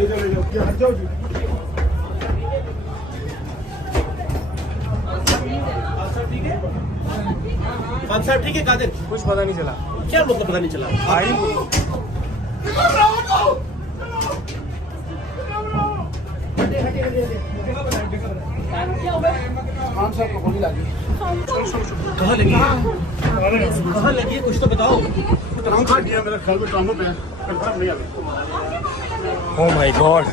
हट जाओ जी। खान साहब ठीक है? कादिर कुछ पता नहीं चला। क्या मतलब पता नहीं चला? भाई खान साहब को गोली लगी। कहाँ लगी? कहाँ लगी है? कुछ तो बताओ। ट्राउन खा गया मेरा ख्याल में ट्राउन पे कंफर्म नहीं आ रहा। Oh my God.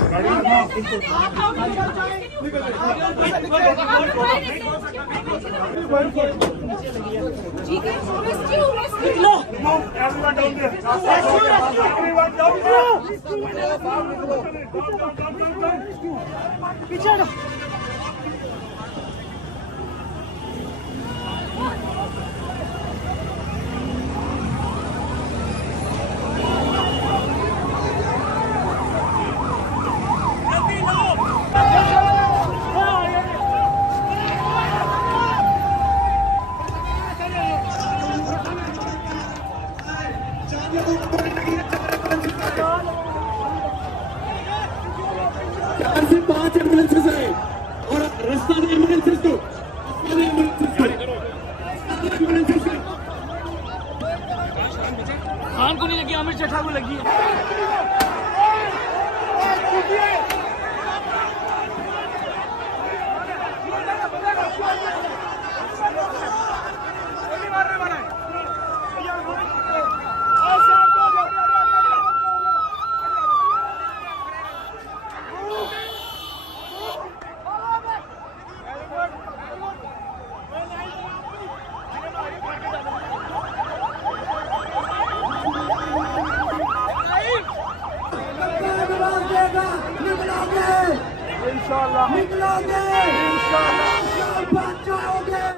से 5 एम्बुलेंसेस है और रास्ता में एम्बुलेंसेस तो खान को नहीं लगी, अमित चट्टा को लगी है। इंशाल्लाह निकलोगे इंशाल्लाह।